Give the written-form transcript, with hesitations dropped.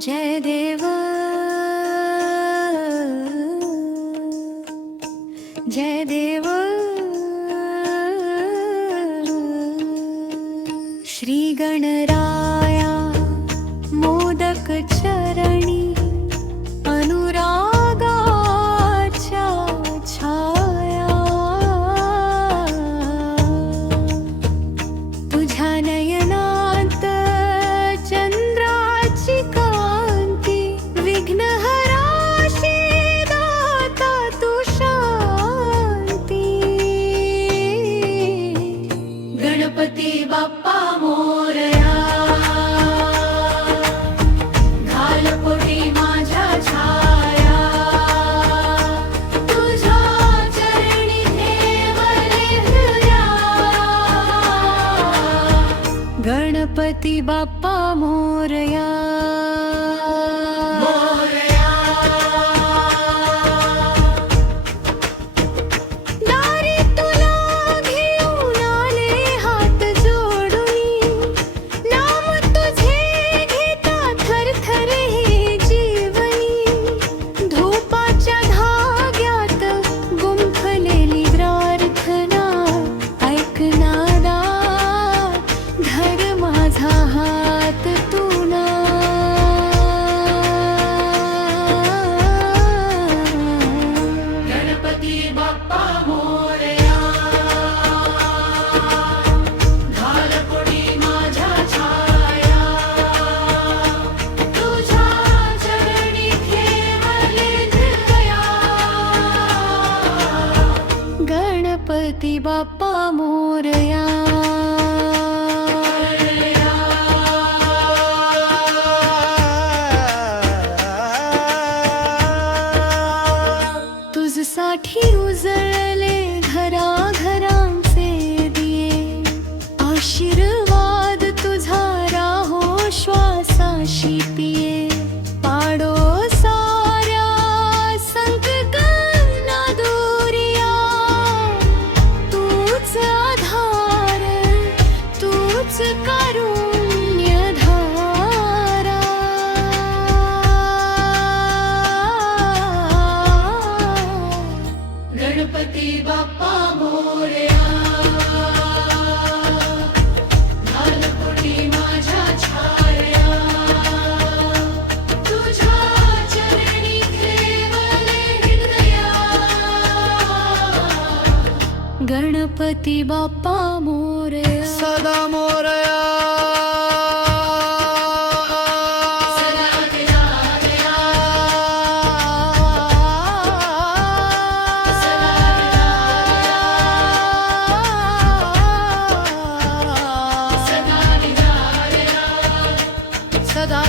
जय देव जय देव श्री गणराया मोदक चरणी अनुरागाच्या छाया तुझ्या नयनात चंद्राची कांती विघ्नहराशी दाता तू शांती गणपती बाप्पा मोरया घालपोटी माझ्या छाया तुझ्या चरणी ठेवले हृदया गणपती बाप्पा मोरया दारी तुला घेऊन आले हात जोडून नाम तुझे घेता थरथर हे जीवनी धूपाच्या धाग्यात गुंफलेली प्रार्थना ऐक नादा धर माझा हात तू ना गणपती बाप्पा मोरया घालपोटी माझ्या छाया तुझ्या चरणी ठेवले हृदया गणपती बाप्पा मोरया तुझसाठी उजळले घराघरांचे दिये आशीर्वाद तुझा राहो श्वासाशी पिये पाडो साऱ्या संकटांना दूरिया तूच आधार तूच कारुण्यधारा गणपती बाप्पा मोरया घालपोटी माझ्या छाया तुझ्या चरणी ठेवले हृदया गणपती बाप्पा मोरया सदा मोरया सदा दिला दया सदा दिला दया सदा